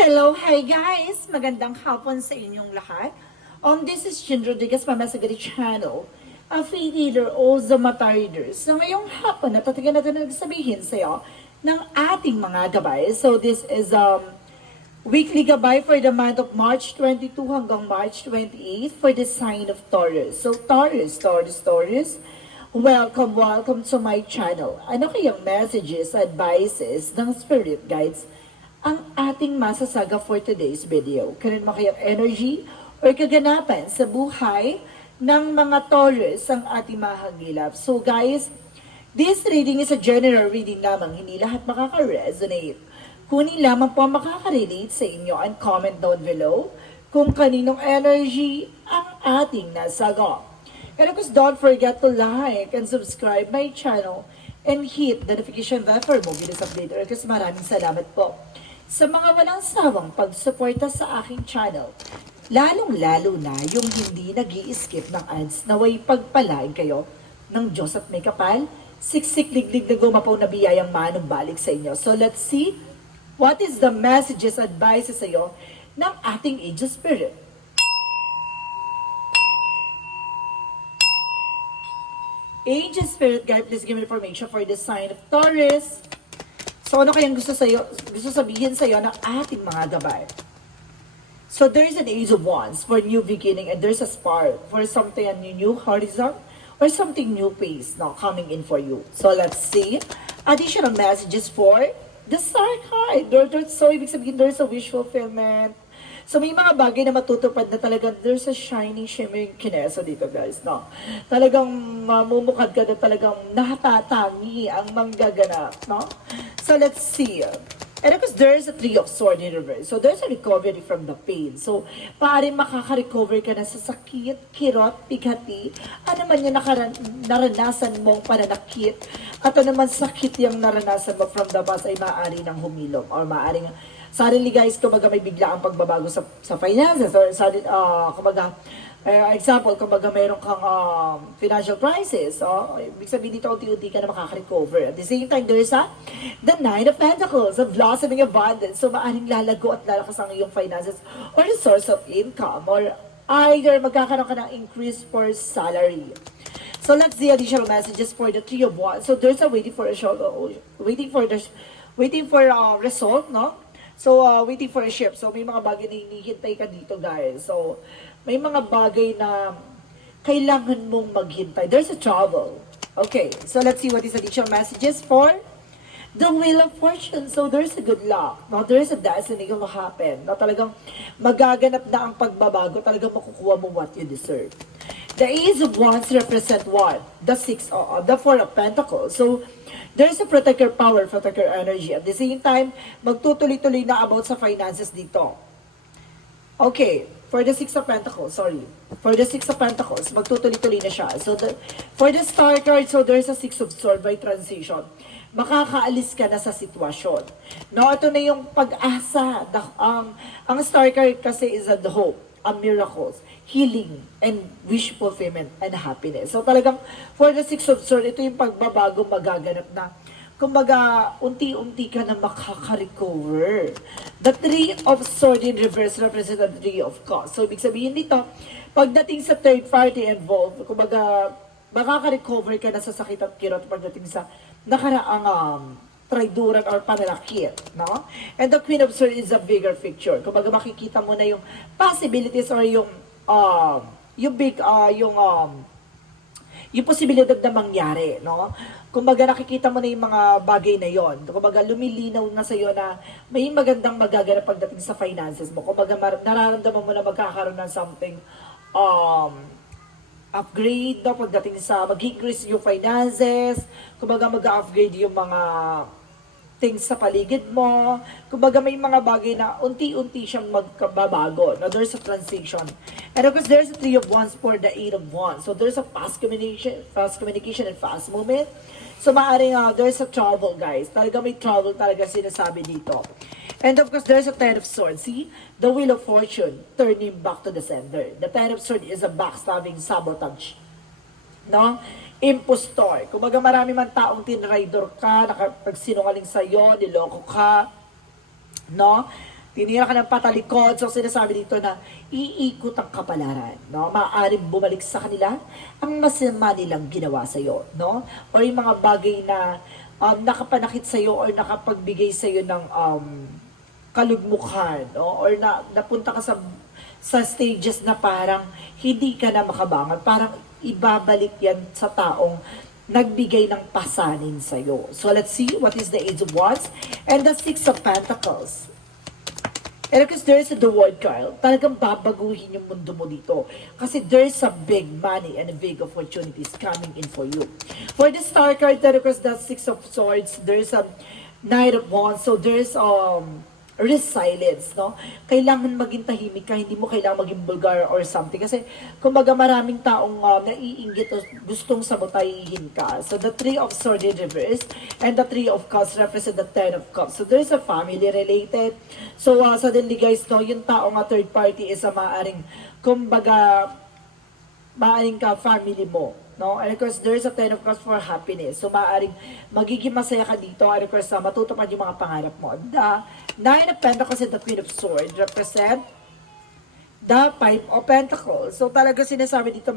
Hello, hi guys! Magandang hapon sa inyong lahat. This is Chin Rodriguez, Mama Sagari Channel, a free leader o Zamata Reader. So ngayong hapon, natatagan natin nagsabihin sa iyo ng ating mga gabay. So this is weekly gabay for the month of March 22 hanggang March 28 for the sign of Taurus. So Taurus, welcome to my channel. Ano kayang messages, advices ng spirit guides ang ating masasaga for today's video? Kanin mo kayang energy or kaganapan sa buhay ng mga Taurus ang ating mahagilap. So guys, this reading is a general reading lamang. Hindi lahat makaka-resonate. Kunin lamang po ang makaka-relate sa inyo and comment down below kung kaninong energy ang ating nasagot. And of course, don't forget to like and subscribe my channel and hit the notification bell for more videos update. Kasi maraming salamat po sa mga walang sawang pagsuporta sa aking channel. Lalong-lalo na yung hindi nag-i-skip ng ads, naway pagpalain kayo ng Diyos at may kapal, siksik liglig na gumapaw na biyayang manong balik sa inyo. So let's see what is the messages, advices sa iyo ng ating Angel Spirit. Angel Spirit Guide, please give me information for the sign of Taurus. So ano kayang gusto sabihin sa iyo ng ating mga gabay? So there's an Ace of Wands for new beginning and there's a spark for something, a new horizon or something new pace now coming in for you. So let's see additional messages for the Star card. So ibig sabihin there's a wish fulfillment. So may mga bagay na matutupad na talagang there's a shining, shimmering kinesa dito guys, no? Talagang mamumukad ka na talagang natatangi ang manggaganap, no? So let's see. And of course, there's a Three of Swords in reverse. So there's a recovery from the pain. So paring makaka-recover ka na sa sakit, kirot, pighati, ano man yung naranasan mong pananakit, at ano man sakit yung naranasan mo from the past ay maaari ng humilom or maaaring suddenly guys, kumaga may bigla ang pagbabago sa finances or kumaga, example, kumaga mayroon kang financial crisis, ibig sabihin dito unti-unti ka na makaka-recover. At the same time, there's the Nine of Pentacles, a blossoming abundance. So maaring lalago at lalakas ang iyong finances or the source of income or either magkakaroon ka ng increase for salary. So let's see additional messages for the Three of Wands. So there's a waiting for result, no? So, waiting for a ship. So, may mga bagay na hinihintay ka dito, guys. So, may mga bagay na kailangan mong maghintay. There's a trouble. Okay, so let's see what is additional messages for the Wheel of Fortune. So, there's a good luck. No? There's a destiny will happen. No? Talagang magaganap na ang pagbabago. Talagang makukuha mo what you deserve. The Ace of Wands represent what? The Four of Pentacles. So, there's a protector power, protector energy. At the same time, magtutuloy-tuloy na about sa finances dito. Okay, for the Six of Pentacles, For the Six of Pentacles, magtutuloy-tuloy na siya. So, for the Star card, so there's a Six of Swords by transition. Makakaalis ka na sa sitwasyon. No, ito na yung pag-asa. Ang Star card kasi is the hope, miracles, healing, and wish fulfillment, and happiness. So talagang, for the Six of Swords, ito yung pagbabago magaganap na, kumbaga, unti-unti ka na makaka-recover. The Three of Swords in reverse represent the Three of Cups. So, ibig sabihin dito, pagdating sa third party involved, kumbaga, makaka-recover ka na sa sakit at kirot pagdating sa nakaraang traiduran or pananakit, no? And the Queen of Swords is a bigger picture. Kumbaga, makikita mo na yung possibilities or yung posibilidad na mangyari, no? Kumbaga nakikita mo na yung mga bagay na yon. Kumbaga lumilinaw na sa iyo na may magandang magaganap pagdating sa finances mo. Kumbaga nararamdaman mo na magkakaroon ng something upgrade, no? Pagdating sa mag-increase yung finances, kumbaga mag-upgrade yung mga things sa paligid mo. Kumbaga may mga bagay na unti-unti siyang magkababago. Now, there's a transition. And of course, there's a Three of Wands for the Eight of Wands. So, there's a fast communication and fast movement. So, maaaring there's a travel, guys. Talaga may travel talaga sinasabi dito. And of course, there's a Ten of Swords. See? The Wheel of Fortune turning back to the sender. The Ten of Swords is a backstabbing sabotage. No? Impostor. Kumbaga marami man taong tinraidor ka, nakapagsinungaling sa'yo, niloko ka, no? Tinira ka ng patalikod. So, sinasabi dito na iikot ang kapalaran. No? Maaaring bumalik sa kanila ang masama nilang ginawa sa'yo. No? O yung mga bagay na nakapanakit sa'yo or nakapagbigay sa'yo ng kalugmukan. No? Or napunta ka sa stages na parang hindi ka na makabangon. Parang ibabalik yan sa taong nagbigay ng pasanin sa'yo. So, let's see what is the Age of Wands and the Six of Pentacles. And because there's the word, Carl, talagang babaguhin yung mundo mo dito. Kasi there's a big money and a big opportunities coming in for you. For the star card, because the Six of Swords, there's a Knight of Wands. So there's silence, no? Kailangan maging tahimik ka, hindi mo kailangan maging vulgar or something. Kasi, kumbaga maraming taong naiinggit o gustong sabotahin ka. So, the Three of Swords in reverse and the Three of Cups represent the Ten of Cups. So, there's a family related. So, suddenly guys, no, yung taong third party is maaring, kumbaga, maaring ka family mo. No? And of course, there's a Ten of Cups for happiness. So, maaaring magiging masaya ka dito. And of course, matutupad yung mga pangarap mo. The Nine of Pentacles and the Queen of Swords represent the Five of Pentacles. So, talaga sinasabi dito,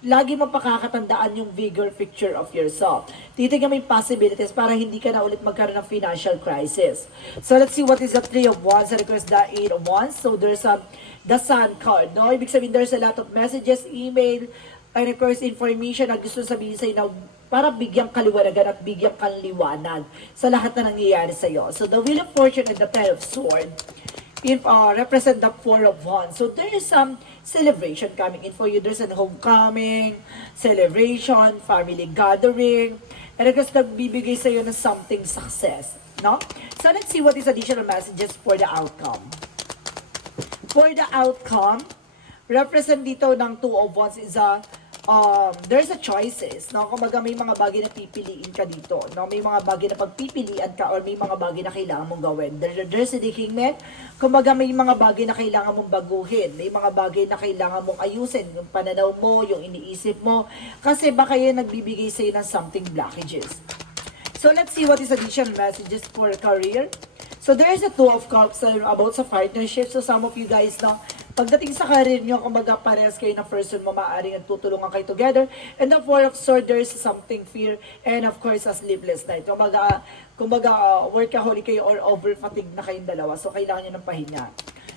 lagi mo pakakatandaan yung bigger picture of yourself. Titignan mo yung possibilities para hindi ka na ulit magkaroon ng financial crisis. So, let's see what is the Three of Wands and of course, the Eight of Wands. So, there's the Sun card. No? Ibig sabihin, there's a lot of messages, email, and of course, information na gusto sabihin sa'yo na para bigyang kaliwanagan at bigyang kaliwanag sa lahat na nangyayari sa'yo. So, the Wheel of Fortune and the Ten of Swords represent the Four of Wands. So, there is some celebration coming in for you. There's an homecoming, celebration, family gathering, and of course, nagbibigay sa'yo ng something success. No? So, let's see what is additional messages for the outcome. For the outcome, represent dito ng Two of Wands is there's a choices, no? Kumbaga may mga bagay na pipiliin ka dito, no? May mga bagay na pagpipilian ka or may mga bagay na kailangan mong gawin. There's a Kingman, kumbaga may mga bagay na kailangan mong baguhin, may mga bagay na kailangan mong ayusin, yung pananaw mo, yung iniisip mo, kasi baka yan nagbibigay sa'yo ng something blockages. So let's see what is additional messages for career. So there is a Two of Cups about sa partnership. So some of you guys, no, pagdating sa career nyo, kumbaga parehas kayo na person mo, maaaring tutulungan kayo together. And the Four of Swords, there's something fear, and of course, a sleepless night. Kumbaga, workaholic kayo or over-fatigue na kayong dalawa. So, kailangan nyo ng pahinga.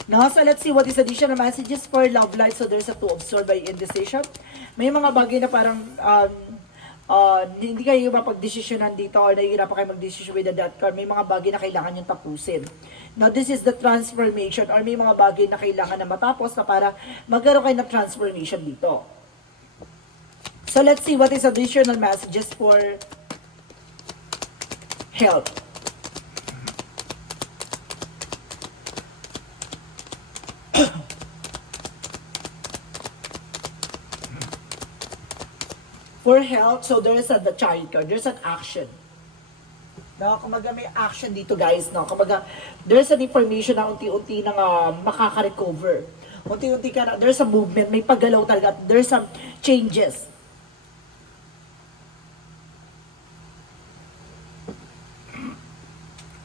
Now, so let's see what is additional messages for love life. So, there's a Two of Swords by indecision. May mga bagay na parang hindi kayo mapag-desisyonan dito or nahihirapan kayo mag-desisyon with the death card. May mga bagay na kailangan nyo tapusin. Now, this is the transformation or may mga bagay na kailangan na matapos na para magkaroon kayo ng transformation dito. So, let's see what is additional messages for health. For health, so there's the Chariot card. There's an action. No, kumaga may action dito guys, no. Kumaga there's an information na unti-unti nang makaka-recover. Unti-unti ka na, there's a movement, may paggalaw talaga, there's some changes.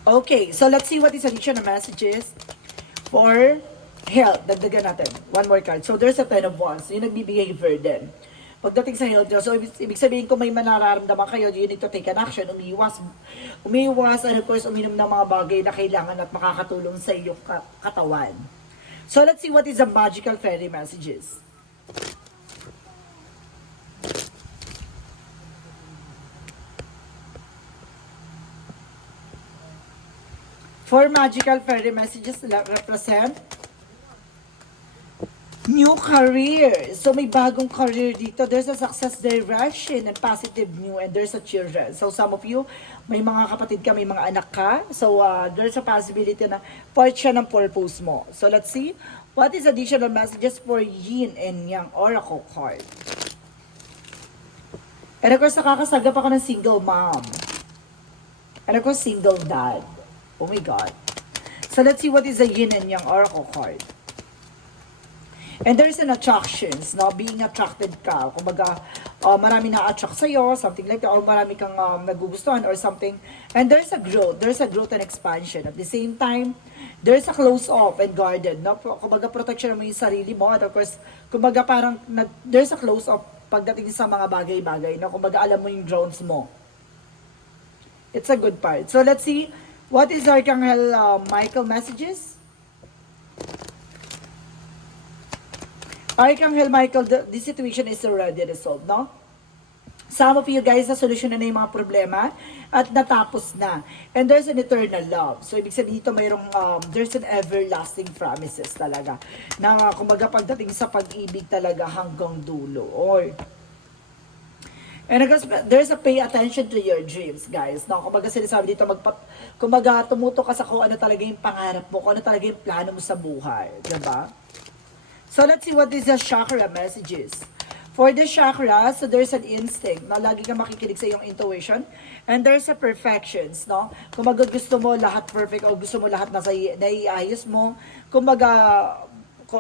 Okay, so let's see what is additional messages for health. Dagdagan natin. One more card. So there's a Ten of Wands. Yung nagbibigay burden. Pagdating sa health, so ibig sabihin kung may manararamdaman kayo, you need to take an action, umiiwas, and of course, uminom ng mga bagay na kailangan at makakatulong sa iyong katawan. So let's see what is the magical fairy messages. For magical fairy messages, represent new career. So, may bagong career dito. There's a success direction and positive new, and there's a children. So, some of you, may mga kapatid ka, may mga anak ka. So, there's a possibility na part siya ng purpose mo. So, let's see. What is additional messages for Yin and Yang Oracle card? And of course, nakakasagap ako ng single mom. And of course, single dad. Oh my God. So, let's see what is the Yin and Yang Oracle card. And there's an attractions, no? Being attracted ka. Kumbaga, marami na-attract sa'yo, something like that, or marami kang nagugustuhan or something. And there's a growth and expansion. At the same time, there's a close off and guarded, no? Kumbaga, protection mo yung sarili mo. At of course, kumbaga parang, there's a close off pagdating sa mga bagay-bagay, no? Kumbaga, alam mo yung drones mo. It's a good part. So, let's see, what is Archangel Michael messages? Archangel Michael, the situation is already resolved, no? Some of you guys, nasolusyonan na yung mga problema at natapos na. And there's an eternal love. So, ibig sabihin dito, mayroong, there's an everlasting promises talaga. Na, kumbaga, pagdating sa pag-ibig talaga hanggang dulo. And of course, there's a pay attention to your dreams, guys. No? Kumbaga, sinasabi dito, kumbaga, tumutok ka sa kung ano talaga yung pangarap mo, kung ano talaga yung plano mo sa buhay. Diba? So, let's see what is the chakra messages. For the chakra, so there's an instinct, no? Lagi kang makikinig sa iyong intuition. And there's a perfections, no? Kumbaga gusto mo lahat perfect o gusto mo lahat naiayos mo. Kumbaga,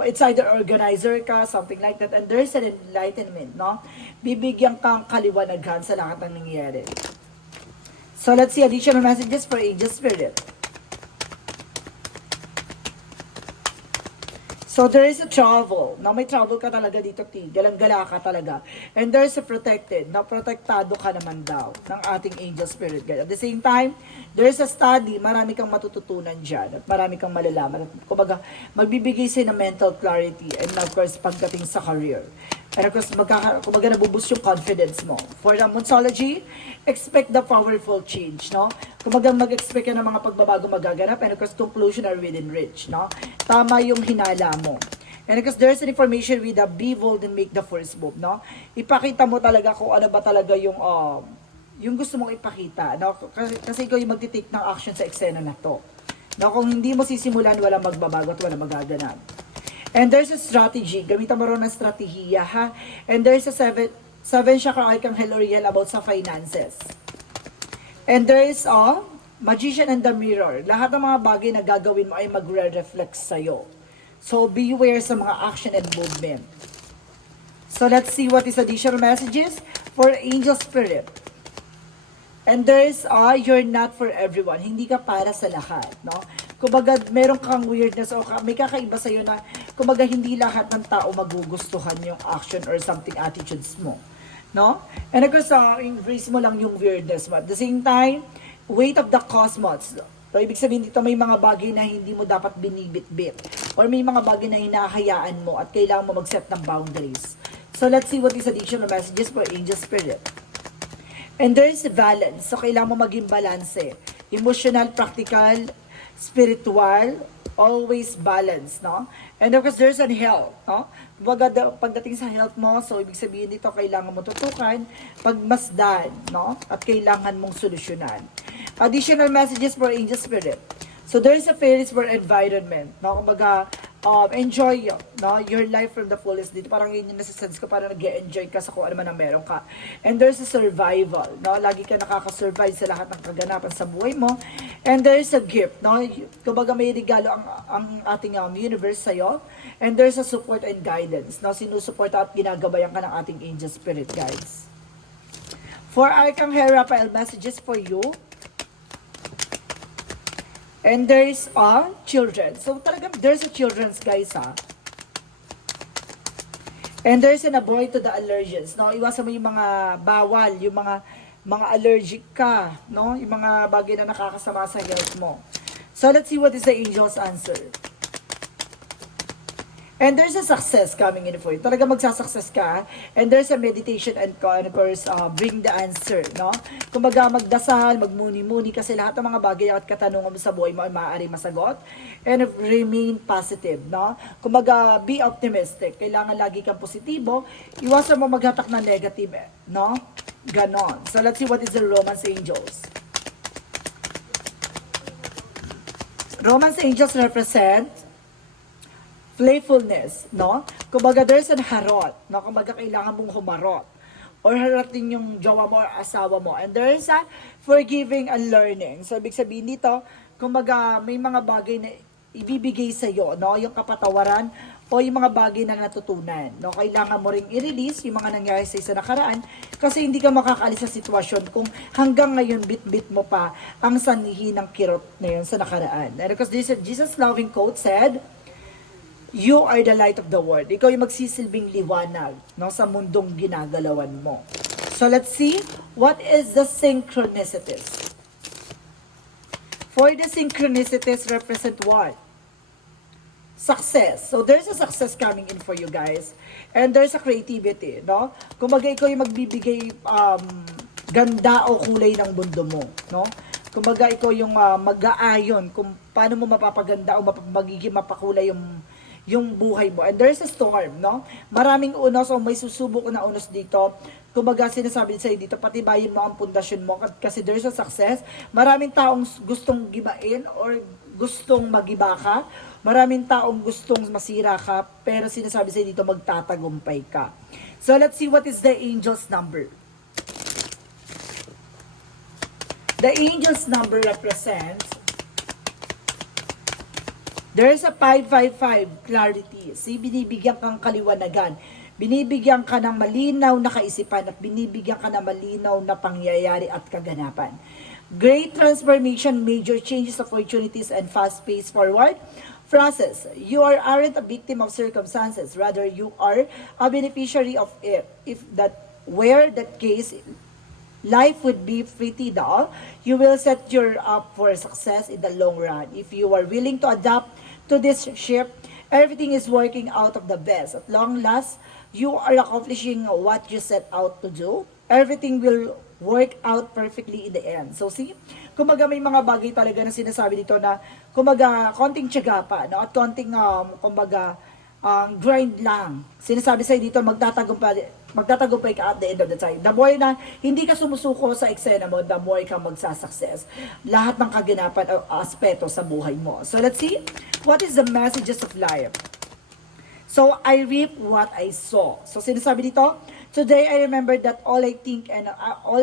it's either organizer ka, something like that. And there's an enlightenment, no? Bibigyan kang kaliwanagan sa lahat ng nangyayari. So, let's see additional messages for Angel Spirit. So, there is a travel. Now, may travel ka talaga dito, T. Galang-gala ka talaga. And there is a protected. Now, protektado ka naman daw ng ating angel spirit guide. At the same time, there is a study. Marami kang matututunan dyan. At marami kang malalaman. At, kumbaga, magbibigay sa'yo ng mental clarity. And of course, pagdating sa career. And of course, kumbaga nabuboost yung confidence mo. For the Monsology, expect the powerful change, no? Kumbaga mag-expect ka ng mga pagbabago magaganap. And of course, conclusion are within reach, no? Tama yung hinala mo. And of course, there's an information with the be bold and make the first move, no? Ipakita mo talaga kung ano ba talaga yung gusto mong ipakita, no? Kasi ikaw yung magtitake ng action sa eksena na to. No? Kung hindi mo sisimulan, walang magbabago at walang magaganap. And there's a strategy. Gamitan mo rin ng strategiya, ha? And there's a seven chakra Archangel Uriel about sa finances. And there is a Magician and the Mirror. Lahat ng mga bagay na gagawin mo ay magre-reflect sa'yo. So, beware sa mga action and movement. So, let's see what is additional messages for Angel Spirit. And there is you're not for everyone. Hindi ka para sa lahat, no? Kumbaga, meron kang weirdness o may kakaiba sa'yo na kumbaga, hindi lahat ng tao magugustuhan yung action or something attitudes mo, no? And of course, embrace mo lang yung weirdness mo. At the same time, weight of the cosmos. So, ibig sabihin dito, may mga bagay na hindi mo dapat binibit-bit. Or may mga bagay na hinahayaan mo at kailangan mo mag-set ng boundaries. So, let's see what is additional messages for Angel Spirit. And there is balance. So, kailangan mo maging balance. Emotional, practical, spiritual, always balance, no? And of course, there's an health, no? Pagdating sa health mo, so ibig sabihin dito, kailangan mo tutukan, pagmasdan, no? At kailangan mong solusyonan. Additional messages for Angel Spirit. So there is a phase for environment, no? Kumbaga, enjoy, no? Your life from the fullest dito. Parang yun yung nasa-sense ko, parang nag-enjoy ka sa kung ano man ang meron ka. And there's a survival, no? Lagi ka nakaka-survive sa lahat ng kaganapan sa buhay mo. And there's a gift, no? Kumbaga may regalo ang ating universe sa'yo. And there's a support and guidance, no? Sinusuporta at ginagabayan ka ng ating angel spirit, guys. For Archangel Raphael, messages for you. And there is children. So talagang there's a children's, guys, ha. And there's an avoid to the allergens, no? Iwasan mo yung mga bawal, yung mga allergic ka, no? Yung mga bagay na nakakasama sa health mo. So let's see what is the angel's answer. And there's a success coming in for you. Talaga magsasuccess ka. And there's a meditation and of course, bring the answer, no? Kumbaga magdasal, magmuni-muni kasi lahat ng mga bagay at katanungan mo sa buhay mo ay maaari masagot. And remain positive, no? Kumbaga, be optimistic. Kailangan lagi kang positibo. Iwasan mo maghatak na negative, no? Ganon. So let's see what is the Romance Angels. Romance Angels represent playfulness, no? Kumbaga, there's an harot, no? Kumbaga, kailangan mong humarot. Or haratin yung jowa mo or asawa mo. And there is a forgiving and learning. So, ibig sabihin dito, kumbaga, may mga bagay na ibibigay sa iyo, no? Yung kapatawaran o yung mga bagay na natutunan, no? Kailangan mo ring i-release yung mga nangyari sa isa nakaraan kasi hindi ka makakaalis sa sitwasyon kung hanggang ngayon bit-bit mo pa ang sanhi ng kirot na yun sa nakaraan. And because Jesus' loving quote said, "You are the light of the world." Ikaw yung magsisilbing liwanag, no, sa mundong ginagalawan mo. So let's see, what is the synchronicities? For the synchronicities represent what? Success. So there's a success coming in for you guys. And there's a creativity, no? Kumbaga ikaw yung magbibigay ganda o kulay ng mundo mo, no? Kumbaga ikaw yung mag-aayon kung paano mo mapapaganda o magiging mapakulay yung buhay mo. And there's a storm, no? Maraming unos o may susubok na unos dito. Kumbaga sinasabi sa'yo dito, patibayin mo ang pundasyon mo kasi there's a success. Maraming taong gustong gibain or gustong magiba ka. Maraming taong gustong masira ka, pero sinasabi sa'yo dito, magtatagumpay ka. So let's see what is the angel's number. The angel's number represents, there's a 555, clarity. See, binibigyan kang kaliwanagan. Binibigyan ka ng malinaw na kaisipan at binibigyan ka ng malinaw na pangyayari at kaganapan. Great transformation, major changes, opportunities, and fast-paced forward process. You aren't a victim of circumstances. Rather, you are a beneficiary of it. If that were that case, life would be pretty dull. You will set your up for success in the long run. If you are willing to adapt to this ship, everything is working out of the best. At long last, you are accomplishing what you set out to do. Everything will work out perfectly in the end. So see, kumaga may mga bagay talaga na sinasabi dito na kumaga konting tiyaga pa, no? At konting kumaga grind lang. Sinasabi sa'yo dito magtatagumpay ka at the end of the time. The more na hindi ka sumusuko sa eksena mo, the more ka magsasucess. Lahat ng kaganapan o aspeto sa buhay mo. So let's see, what is the messages of life? So I reap what I sow. So sinasabi dito, today I remember that all I think and all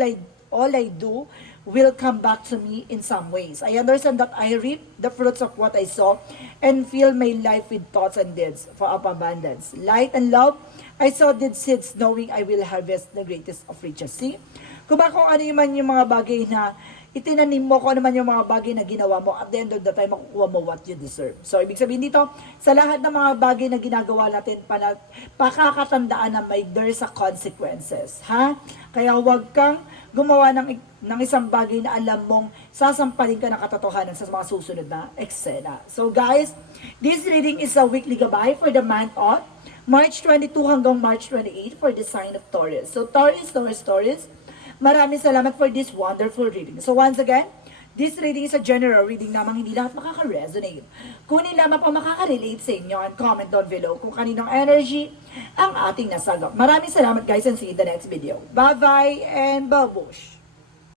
I do will come back to me in some ways. I understand that I reap the fruits of what I sow and fill my life with thoughts and deeds for of abundance. Light and love, I sow dead seeds knowing I will harvest the greatest of riches. See? Kung ano yung mga bagay na itinanim mo, kung ano man yung mga bagay na ginawa mo, at the end of the time, makukuha mo what you deserve. So, ibig sabihin dito, sa lahat ng mga bagay na ginagawa natin, pakakatandaan na there's a consequences. Ha? Kaya huwag kang gumawa ng isang bagay na alam mong sasampalin ka ng katotohanan sa mga susunod na eksena. So, guys, this reading is a weekly gabay for the month of March 22 hanggang March 28 for the sign of Taurus. So, Taurus, maraming salamat for this wonderful reading. So once again, this reading is a general reading namang hindi lahat makaka-resonate. Kunin lamang pa makaka-relate sa inyo and comment down below kung kaninong energy ang ating nasagap. Maraming salamat guys and see you in the next video. Bye-bye and babush!